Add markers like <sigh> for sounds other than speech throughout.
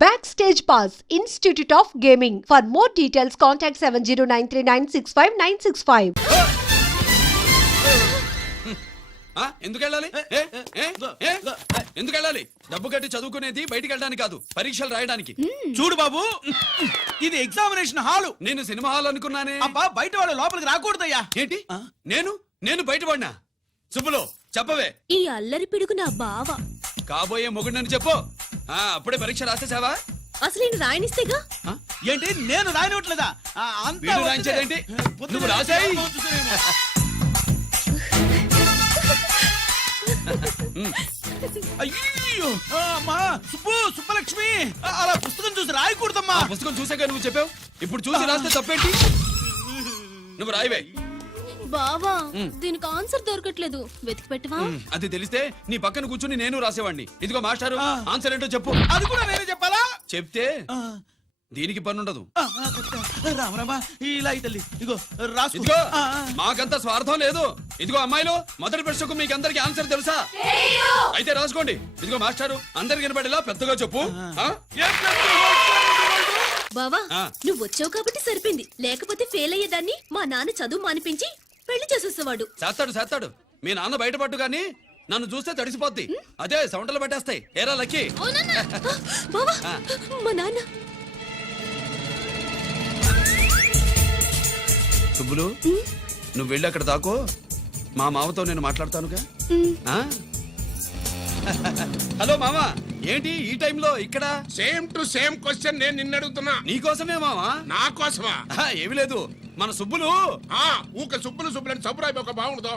Backstage Pass, Institute of Gaming. For more details, contact 70939659659. ఆ? ఎందుకు వెళ్ళాలి ఏ? ఏ? ఏ? ఎందుకు వెళ్ళాలి డబ్బు కట్టి చదువుకునేది బయటికి వెళ్ళడానికి కాదు పరీక్షలు రాయడానికి చూడు బాబు ఇది ఎగ్జామినేషన్ హాలు నేను సినిమా హాల్ అనుకున్నానే అబ్బా బయట వాళ్ళు లోపలికి రాకూడదయ్యా ఏంటి నేను నేను బయటపడినా సుబ్బులు చెప్పవే ఈ అల్లరి పిడుగు నా బావ కాబోయే మొగుడినని చెప్పు ఆ, అప్పుడే పరీక్ష రాసేసావా అసలు ఈయన రాయనిస్తేగా? ఆ? ఏంటి? నేను అంతా వీడు నువ్వు రాసేయ్. అయ్యో! ఆ, అమ్మా సుబ్బు సుబ్బలక్ష్మి. ఆ, అలా పుస్తకం చూసి రాయకూడదమ్మా. ఆ పుస్తకం చూసాక నువ్వు చెప్పావు? ఇప్పుడు చూసి రాస్తే తప్పేంటి? నువ్వు రాయివే. బావా దీనికి ఆన్సర్ దొరకట్లేదు. వెతికి పెట్టవా? అది తెలిస్తే నీ పక్కన కూర్చుని నేను రాసేవాడిని ఇదిగో మాస్టారు. ఆన్సర్ ఏంటో చెప్పు. అది కూడా నేనే చెప్పాలా? చెప్తే ఆ, దీనికి పని ఉండదు ఆ, ఆ, రామ రామ ఇలా ఈ తల్లి. ఇదిగో ఆ. మాకంత స్వార్థం లేదు. ఇదిగో అమ్మాయిలు మొదటి ప్రశ్నకు మీకు అందరికి ఆన్సర్ తెలుసా? అయితే రాసుకోండి. ఇదిగో మాస్టారు అందరికి వినపడేలా పెద్దగా చెప్పు. ఆ? బావా. నువ్వు వచ్చావు కాబట్టి సరిపోయింది. లేకపోతే ఫెయిల్ అయ్యేదాన్ని మా నాన్న చదువు మానిపించి పెళ్ళి చేసేసేవాడు. చేస్తాడు చేస్తాడు. మీ నాన్న బయటపట్టు గాని నన్ను చూస్తే తడిసిపోద్ది. అదే సౌంటలు పట్టేస్తాయి. ఏరా లక్కీ? అవునన్నా? బావా. మా నాన్న. సుబ్బులు నువ్వు వెళ్ళి అక్కడ దాకో. మా మామతో నేను మాట్లాడతానుగా. ఆ? హలో మామ. ఏంటి ఈ టైంలో ఇక్కడ? సేమ్ టు సేమ్ క్వశ్చన్ నేను నిన్ను అడుగుతున్నా. నీకోసమే మామా? నా కోసమా? ఆహా, ఏమీ లేదు. మన సుబ్బులు? ఆ ఊక సుబ్బులు సుబ్బులని సబ్బురాయి ఒక బాగుండదు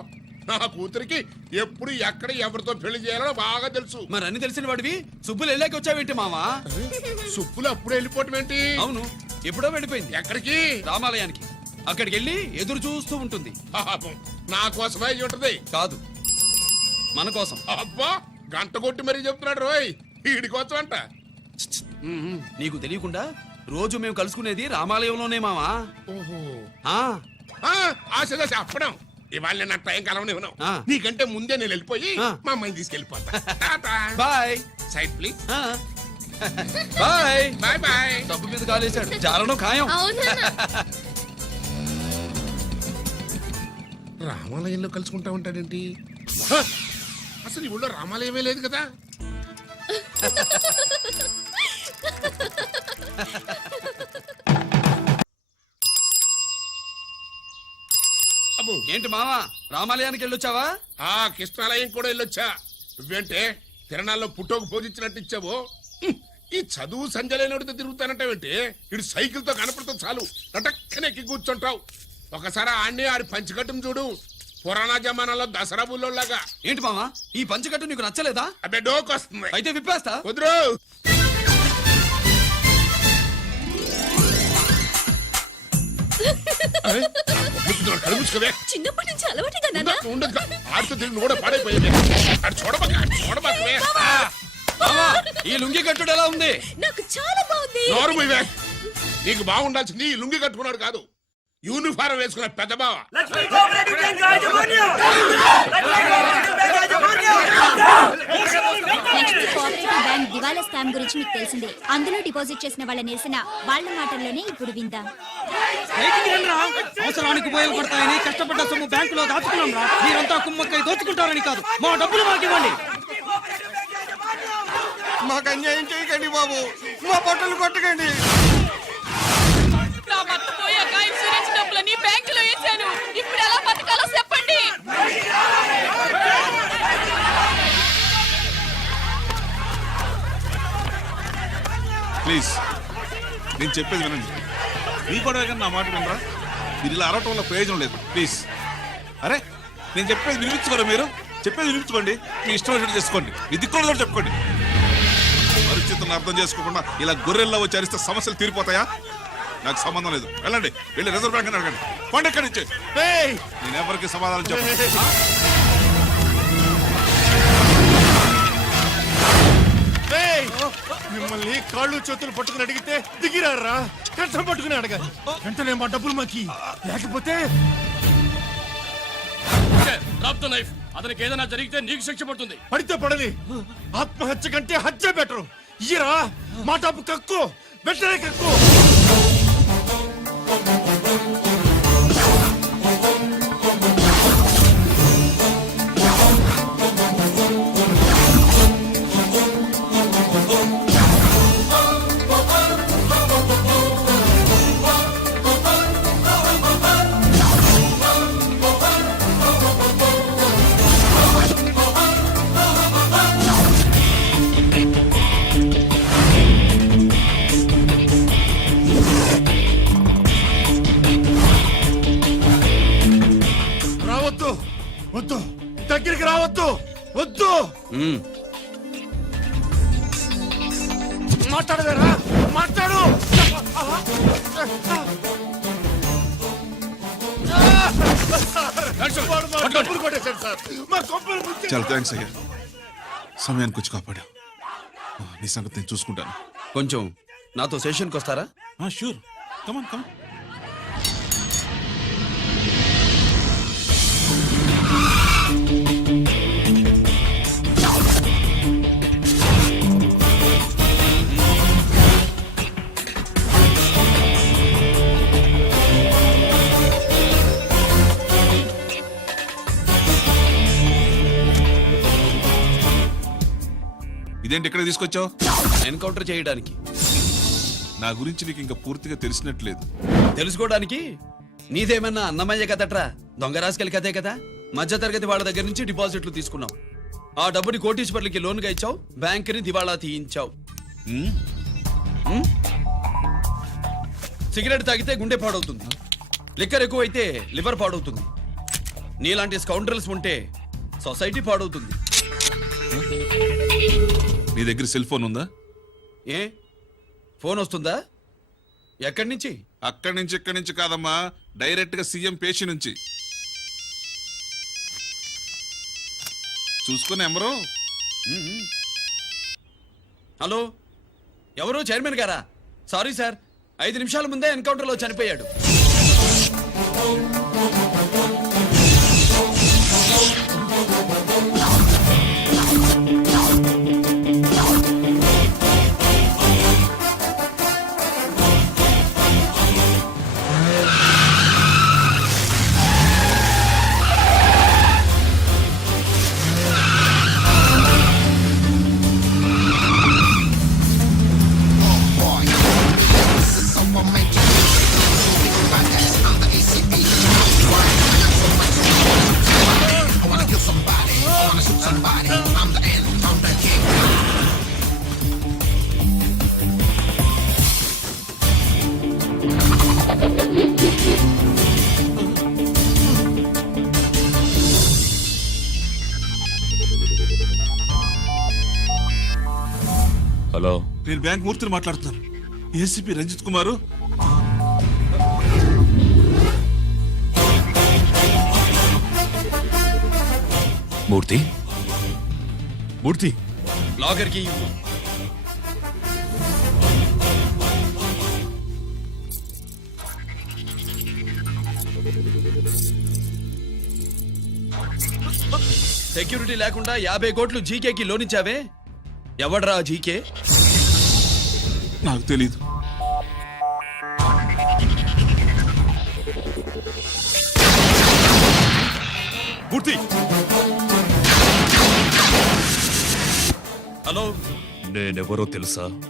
నా కూతురికి ఎప్పుడు ఎక్కడ ఎవరితో పెళ్ళి చేయాలో బాగా తెలుసు. మరి అన్ని తెలిసిన వాడివి? సుబ్బులు వెళ్ళాక వచ్చావేంటి మామా సుబ్బులు అప్పుడు వెళ్ళిపోవటం ఏంటి? అవును ఎప్పుడో వెళ్ళిపోయింది. ఎక్కడికి? రామాలయానికి. అక్కడికి వెళ్ళి ఎదురు చూస్తూ ఉంటుంది. పాపం నా కోసమే అయి ఉంటది. కాదు మన కోసం. అబ్బా గంట కొట్టి మరీ చెప్తున్నాడు రోయ్. వీడి కోసం అంట నీకు తెలియకుండా రోజు మేము కలుసుకునేది రామాలయంలోనే మావా. ఓహో. ఆ? అప్పడం. ఇవాళ నేను నాకు టైం కలవనివ్వను ఆ. నీకంటే ముందే నేను వెళ్ళిపోయి ఆ. మా అమ్మాయిని తీసుకెళ్ళిపోతా. <laughs> టాటా. బాయ్. సైడ్ ప్లీజ్ ఆ. బాయ్. బాయ్ బాయ్ డబ్బు మీద కాలేశాడు. జారడం ఖాయం. అవునా? రామాలయంలో కలుసుకుంటా ఉంటాడేంటి? హ! అసలు ఈ ఊళ్ళో రామాలయమే లేదు కదా? <laughs> అబ్బో. ఏంటి మావా? రామాలయానికి వెళ్ళొచ్చావా? ఆ కృష్ణాలయం కూడా వెళ్ళొచ్చా. నువ్వేంటే తిరణాల్లో పుట్టోకు పోజించినట్టు ఇచ్చావు. ఈ చదువు సంజలైనడితో తిరుగుతానంటావేంటి? ఇడు సైకిల్తో కనపడితే చాలు. నటక్కనెక్కి కూర్చుంటావు. ఒకసారి ఆడిని ఆడి పంచికట్టును చూడు. పురాణ జమానాలో దసరా బుల్లోలాగా ఏంటి మావా? ఈ పంచకట్టు నీకు నచ్చలేదా? అబ్బే డోక్ వస్తుంది అయితే విప్పేస్తా. కుదురు చిన్నప్పటి నుంచి అలవాటుగా నాన్న. ఉండదు ఆడితో తిరిగి కూడా పాడైపోయింది ఆడు చూడబాక చూడబాకవే ఈ లుంగి కట్టుడు ఎలా ఉంది? నాకు చాలా బాగుంది. నోరు. నీకు బాగుండాల్సింది ఈ లుంగి కట్టుకున్నాడు కాదు. యూనిఫారం వేసుకున్న పెద్ద బావ. లక్ష్మీ కోఆపరేటివ్ బ్యాంక్ దివాలా స్కామ్ గురించి మీకు తెలిసిందే. అందులో డిపాజిట్ చేసిన వాళ్ళ నిరసన వాళ్ళ మాటల్లోనే ఇప్పుడు విందాం. అవసరానికి ఉపయోగపడతాయని కష్టపడ్డ సొమ్ము బ్యాంకులో దాచుకున్నాం రా. మీరంతా కుమ్మక్కై దోచుకుంటారని కాదు. మా డబ్బులు మాకు ఇవ్వండి. మాకు అన్యాయం చేయకండి బాబు. మా బట్టలు కొట్టకండి. ప్లీజ్. నేను చెప్పేది వినండి. మీ కూడా నా మాట వినరా? మీరు ఇలా అరవటం వల్ల ప్రయోజనం లేదు. ప్లీజ్. అరే నేను చెప్పేది వినిపించుకోరా మీరు? చెప్పేది వినిపించుకోండి. మీ ఇష్టం వచ్చినట్టు చేసుకోండి. మీ దిక్కులు కూడా చెప్పుకోండి. పరిస్థితులను అర్థం చేసుకోకుండా ఇలా గొర్రెల్లో వచ్చి అరిస్తే సమస్యలు తీరిపోతాయా? నాకు సంబంధం లేదు. వెళ్ళండి. వెళ్ళి రిజర్వ్ బ్యాంక్ అని అడగండి. పండి ఎక్కడి నుంచి నేను ఎవరికి సమాధానం చెప్పను? <laughs> మిమ్మల్ని కాళ్ళు చేతులు పట్టుకుని అడిగితే దిగిరారా? కష్టం పట్టుకుని అడగాలి. వెంటనే మా డబ్బులు మాకి. లేకపోతే డ్రాప్ ద నైఫ్ అతనికి ఏదైనా జరిగితే నీకు శిక్ష పడుతుంది. పడితే పడని ఆత్మహత్య కంటే హత్య బెటరు. ఇయ్యరా మా డబ్బు కక్కు. వెంటనే కక్కు. థ్యాంక్స్ అయ్యా సమయానికి వచ్చి కాపాడా నీ సంగతి నేను చూసుకుంటాను. కొంచెం నాతో సెషన్కి వస్తారా? షూర్ కమన్ కమన్ ఇదేంటి ఇక్కడ తీసుకొచ్చావు? ఎన్కౌంటర్ చేయడానికి. నా గురించి నీకు ఇంకా పూర్తిగా తెలిసినట్లేదు. తెలుసుకోవడానికి? నీదేమన్నా అన్నమయ్య కదట్రా దొంగ రాసుకెళ్ళి కదే కదా? మధ్య తరగతి వాళ్ళ దగ్గర నుంచి డిపాజిట్లు తీసుకున్నావు. ఆ డబ్బుని కోటీశ్వర్లకి లోన్గా ఇచ్చావు బ్యాంకుని దివాళా తీయించావు. ఉమ్, ఉమ్? సిగరెట్ తాగితే గుండె పాడవుతుంది. లిక్కర్ ఎక్కువైతే లివర్ పాడవుతుంది. నీలాంటి స్కౌండ్రల్స్ ఉంటే సొసైటీ పాడవుతుంది. నీ దగ్గర సెల్ ఫోన్ ఉందా? ఏ? ఫోన్ వస్తుందా? ఎక్కడి నుంచి? అక్కడి నుంచి ఇక్కడి నుంచి కాదమ్మా. డైరెక్ట్గా సీఎం పేషి నుంచి. చూసుకుని మ్మ్. హలో? ఎవరు? చైర్మన్ గారా? Sorry sir. ఐదు నిమిషాల ముందే ఎన్కౌంటర్లో చనిపోయాడు. హలో. నేను బ్యాంక్ మూర్తిని మాట్లాడుతున్నాను ఏసీపీ రంజిత్ కుమారు. మూర్తి? మూర్తి. లాగర్కి. సెక్యూరిటీ లేకుండా యాభై కోట్లు జీకేకి లోన్ ఇచ్చావే ఎవడ్రా జీకే? నాకు తెలీదు. మూర్తి. హలో. నేనెవరో తెలుసా?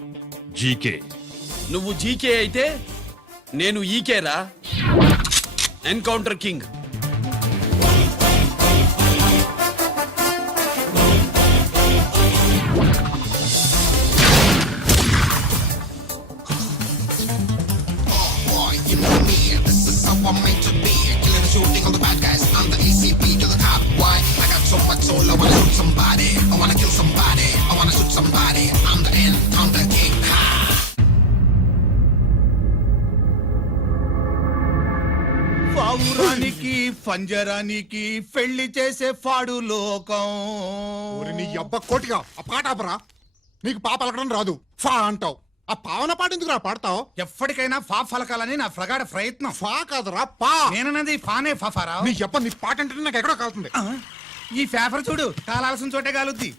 జీకే. నువ్వు జీకే అయితే నేను ఈకేరా. ఎన్కౌంటర్ కింగ్ పావురానికి పంజరానికి పెళ్ళి చేసే ఫాడు లోకం. ఓరి నీ అబ్బ కోటిగా ఆ పాట ఆపరా. నీకు పాప పలకడం రాదు. ఫా అంటావు. ఆ పావన పాట ఎందుకు రా పాడతావు? ఎప్పటికైనా ఫా ఫలకాలని నా ప్రగాఢ ప్రయత్నం. ఫా కాదురా పా. నేనన్నది ఫానే ఫాఫారా నీ అబ్బ నీ పాట అంటే నాకు ఎక్కడో కాలుతుంది. ఈ పేపర్ చూడు కాలాల్సిన చోటే కాలుద్ది.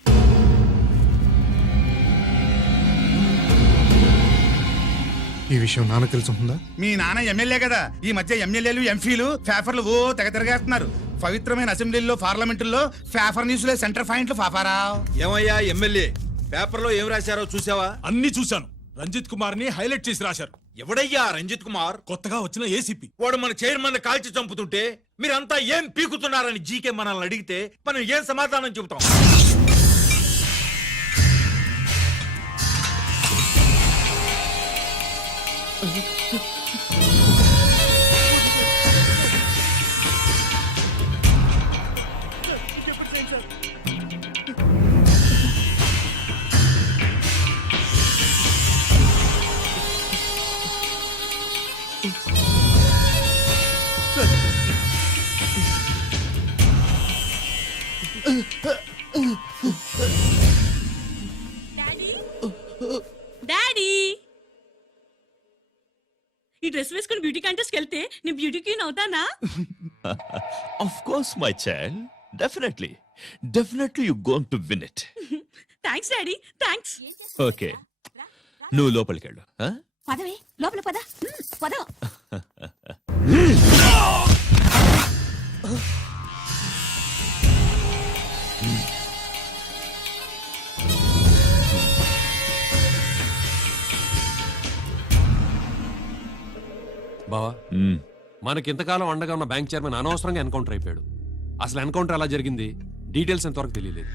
ఈ విషయం నాన్న తెలిసి ఉంటుందా మీ నాన్న ఎమ్మెల్యే కదా. ఈ మధ్య ఎమ్మెల్యేలు ఎంపీలు పేపర్లు ఓ తెగ తిరగేస్తున్నారు పవిత్రమైన అసెంబ్లీలో పార్లమెంటుల్లో పేపర్ న్యూస్లో సెంటర్ పాయింట్లు ఫాఫారా ఏమయ్యా ఎమ్మెల్యే పేపర్లో ఏం రాశారో చూసావా అన్ని చూశాను. రంజిత్ కుమార్ని హైలైట్ చేసి రాశారు. ఎవడయ్యా రంజిత్ కుమార్? కొత్తగా వచ్చిన ఏసీపీ వాడు మన చైర్మన్ కాల్చి చంపుతుంటే మీరంతా ఏం పీకుతున్నారని జీకే మనల్ని అడిగితే మనం ఏం సమాధానం చెబుతాం? డాడీ నేను అవుతానా? Of course my child definitely definitely you going to win it thanks daddy thanks okay నువ్వు లోపలికి వెళ్ళు. ఆ? పదవే లోపల పద. ఉమ్, పద. బావా మ్మ్. మనకి ఇంతకాలం అండగా ఉన్న బ్యాంక్ చైర్మన్ అనవసరంగా ఎన్కౌంటర్ అయిపోయాడు. అసలు ఎన్కౌంటర్ ఎలా జరిగింది? డీటెయిల్స్ ఎంతవరకు తెలియలేదు.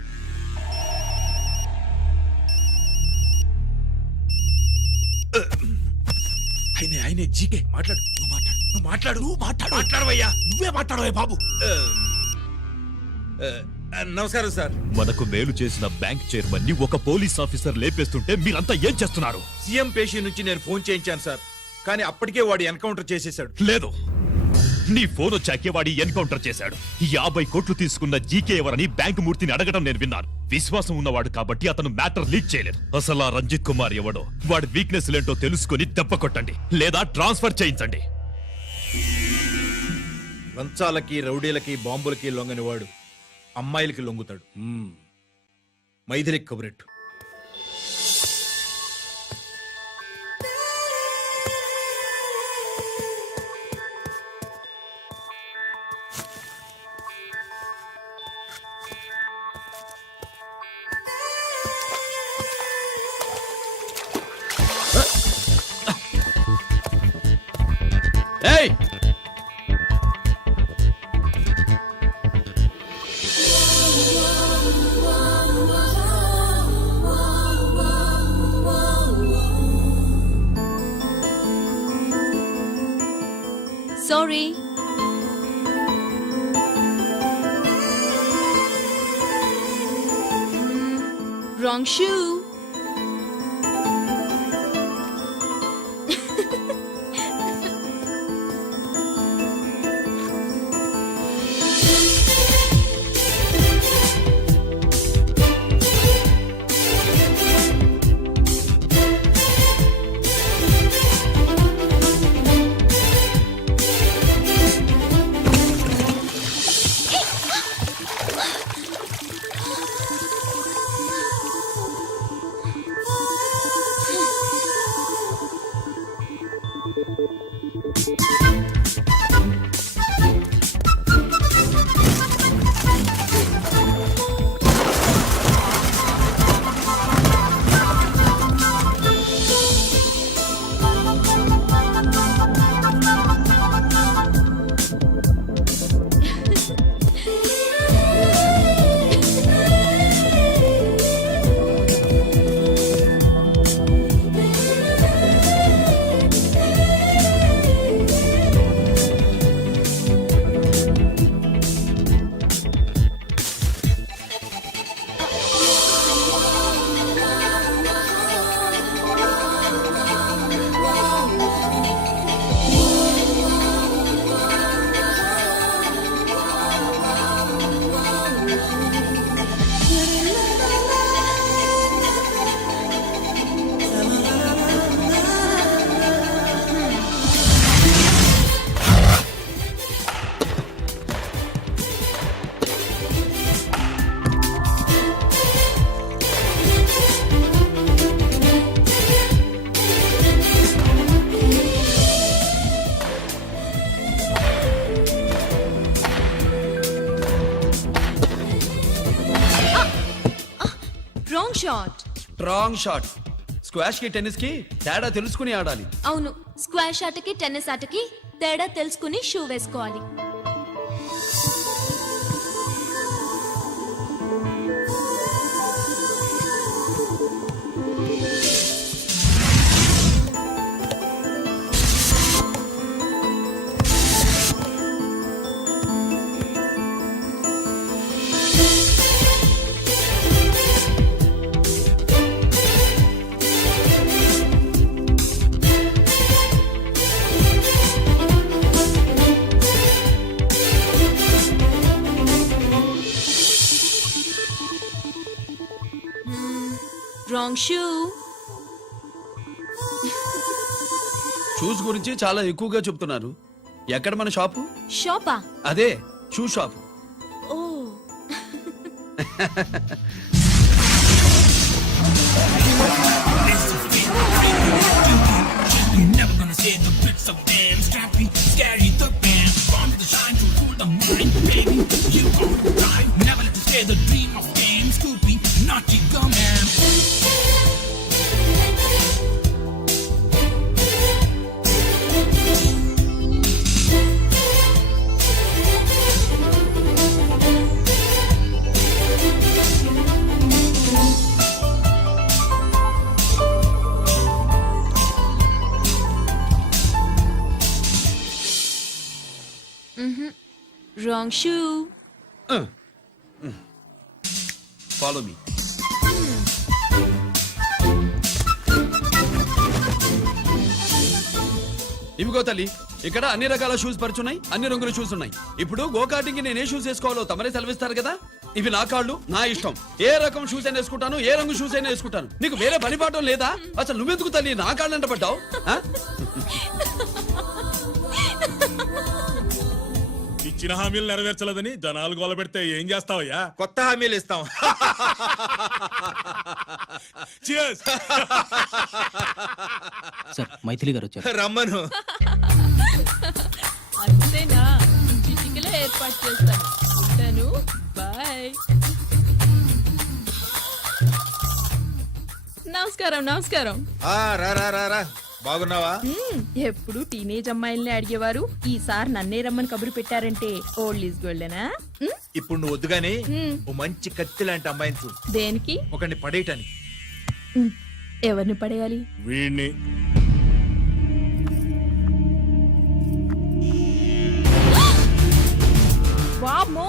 ఆయనే ఆయనే జీకే మాట్లాడు. నువ్వు మాట్లాడు. నువ్వు మాట్లాడు. నువ్వు మాట్లాడు. మాట్లాడవయ్యా. నువ్వే మాట్లాడవయ్యా బాబు. నమస్కారం సార్. మనకు మేలు చేసిన బ్యాంక్ చైర్మన్ని ఒక పోలీస్ ఆఫీసర్ లేపేస్తుంటే మీరంతా ఏం చేస్తున్నారు? సీఎం పేషి నుంచి నేను ఫోన్ చేయించాను సార్. కానీ అప్పటికే వాడు ఎన్కౌంటర్ చేసేసాడు లేదు. నీ ఫోన్ వచ్చాకే వాడి ఎన్కౌంటర్ చేశాడు. యాభై కోట్లు తీసుకున్న జీకే ఎవరని బ్యాంకు మూర్తిని అడగడం నేను విన్నాను. విశ్వాసం ఉన్నవాడు కాబట్టి అతను మ్యాటర్ లీక్ చేయలేదు. అసలు ఆ రంజిత్ కుమార్ ఎవడో? వాడి వీక్నెస్ ఏంటో తెలుసుకొని దెబ్బ కొట్టండి. లేదా ట్రాన్స్ఫర్ చేయించండి. లంచాలకి రౌడీలకి బాంబులకి లొంగని వాడు అమ్మాయిలకి లొంగుతాడు. మైథిలి కబురెట్టు. Wrong shoe shot strong shot స్క్వాష్కి టెన్నిస్కి తేడా తెలుసుకుని ఆడాలి. అవును. స్క్వాష్ ఆటకి టెన్నిస్ ఆటకి తేడా తెలుసుకుని షూ వేసుకోవాలి. రాంగ్ షూ షూస్ గురించి చాలా ఎక్కువగా చెప్తున్నారు. ఎక్కడ మన షాపు? షాపా? అదే షూ షాపు ఓ. రాంగ్ షూ ఫాలో మీ ఇవిగో తల్లి ఇక్కడ అన్ని రకాల షూస్ పరుచున్నాయి అన్ని రంగుల షూస్ ఉన్నాయి. ఇప్పుడు గోకాటింగ్ నేను ఏ షూస్ వేసుకోవాలో తమరే సెలవిస్తారు కదా? ఇవి నా కాళ్ళు నా ఇష్టం. ఏ రకం షూస్ అయినా వేసుకుంటాను ఏ రంగు షూస్ అయినా వేసుకుంటాను. నీకు వేరే పని పాఠం లేదా? అసలు నువ్వెందుకు తల్లి నా కాళ్ళు అంట పడ్డావు <laughs> ఇచ్చిన హామీలు నెరవేర్చలేదని జనాలు గోల పెడితే ఏం చేస్తావయ్యా? కొత్త హామీలు ఇస్తాం. Cheers. సార్ మైథిలి గారు వచ్చారు. రమ్మను. అంతేనా? చిటికలో ఏర్పాటు చేస్తాను ఉంటాను. బాయ్. నమస్కారం నమస్కారం. ఆ, రా రా రా రా. బాగున్నావా? ఎప్పుడు టీనేజ్ అమ్మాయిల్ని అడిగేవారు ఈసారి నన్నే రమ్మని కబురు పెట్టారంటే ఓల్డ్ ఈజ్ గోల్డెనా ఇప్పుడు నువ్వు వద్దుగాని. ఓ మంచి కత్తి లాంటి అమ్మాయిని చూడు. దేనికి? ఒకరిని పడేయటానికి. మ్మ్, ఎవరిని పడేయాలి? వీణ్ణి. వామ్మో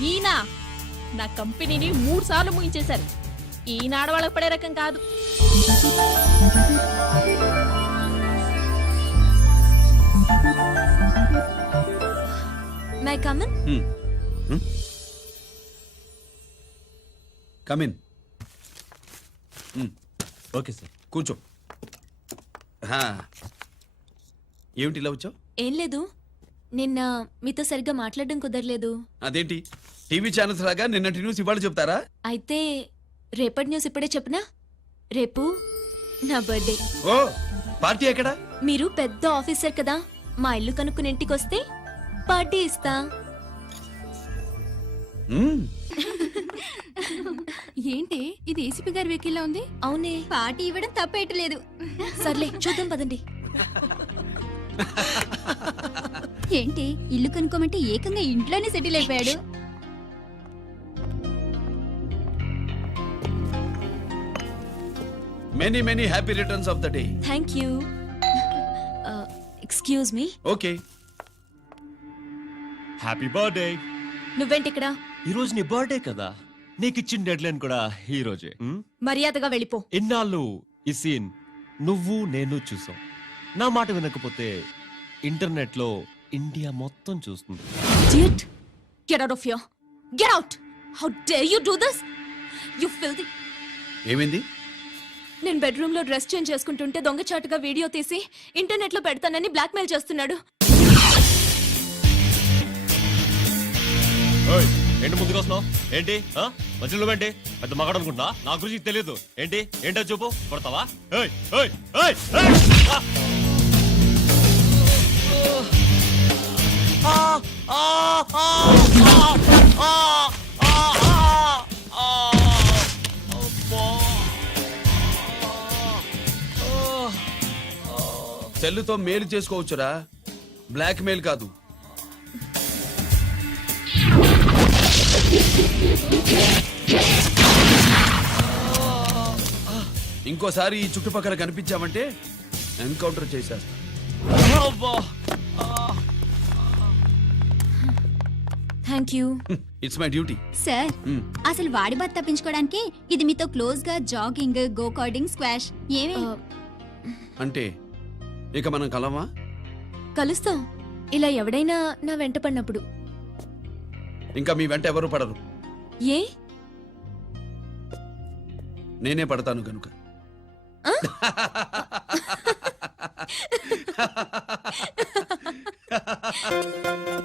ఈయన! నా కంపెనీని మూడు సార్లు ముగించేశారు. ఈయన ఆడవాళ్ళకి పడే రకం కాదు. May come in come in okay sir కూర్చో. హా. ఏమిటి ఇలా వచ్చావు? ఏం లేదు. నిన్న మీతో సరిగ్గా మాట్లాడడం కుదరలేదు. అదేంటి? టీవీ ఛానల్స్ లాగా నిన్నటి న్యూస్ ఇవాళ చెప్తారా? అయితే రేపటి న్యూస్ ఇప్పుడే చెప్పనా? రేపు నా బర్త్డే. ఓ పార్టీ ఎక్కడా? మీరు పెద్ద ఆఫీసర్ కదా. మా ఇల్లు కనుక్కుని ఇంటికి వస్తే పార్టీ ఇస్తా. ఏంటి? ఇది ఏసీపీ గారి వెహికల్ ఉంది? అవునే. పార్టీ ఇవ్వడం తప్పేయట్లేదు సర్లే చూద్దాం పదండి. ఏంటి? ఇల్లు కొనుక్కోమంటే ఏకంగా ఇంట్లోనే సెటిల్ అయిపోయాడు. Many many happy returns of the day thank you excuse me okay happy birthday నువ్వేంటి ఇక్కడ ఈ రోజు నీ బర్త్డే కదా నీకు ఇచ్చిన డెడ్ లైన్ కూడా ఈ రోజే ఉమ్? మర్యాదగా వెళ్ళిపో ఇన్నాళ్ళు ఈ సీన్ నువ్వు నేను చూసాం నా మాట వినకపోతే ఇంటర్నెట్లో ఇండియా మొత్తం చూస్తుంది Idiot! Get out of here! Get out! How dare you do this? You filthy... ఏమైంది నేను బెడ్రూమ్లో డ్రెస్ చేంజ్ చేసుకుంటుంటే దొంగచాటుగా వీడియో తీసి ఇంటర్నెట్లో పెడతానని బ్లాక్మెయిల్ చేస్తున్నాడు ఏంటి ముందుకు వస్తున్నావు? ఏంటి? ఆ? మధ్యలో ఏంటి పెద్ద మగాడు అనుకుంటా నా గురించి తెలియదు. ఏంటి? ఏంటో చూపు. కొడతావా ఏయ్, మేలు చేసుకోవచ్చురా. బ్లాక్ మెయిల్ కాదు. ఇంకోసారి ఈ చుట్టుపక్కల కనిపించామంటే ఎన్కౌంటర్ చేసేస్తా. Thank you it's my duty sir అసలు వాడి బాత్ తప్పించుకోవడానికి ఇది మీతో క్లోజ్గా జాగింగ్ గో కార్డింగ్ స్క్వాష్ ఏమే అంటే ఇక మనం కలవా? కలుస్తాం. ఇలా ఎవడైనా నా వెంట పడినప్పుడు. ఇంకా మీ వెంట ఎవరు పడరు. ఏ? నేనే పడతాను కనుక <laughs>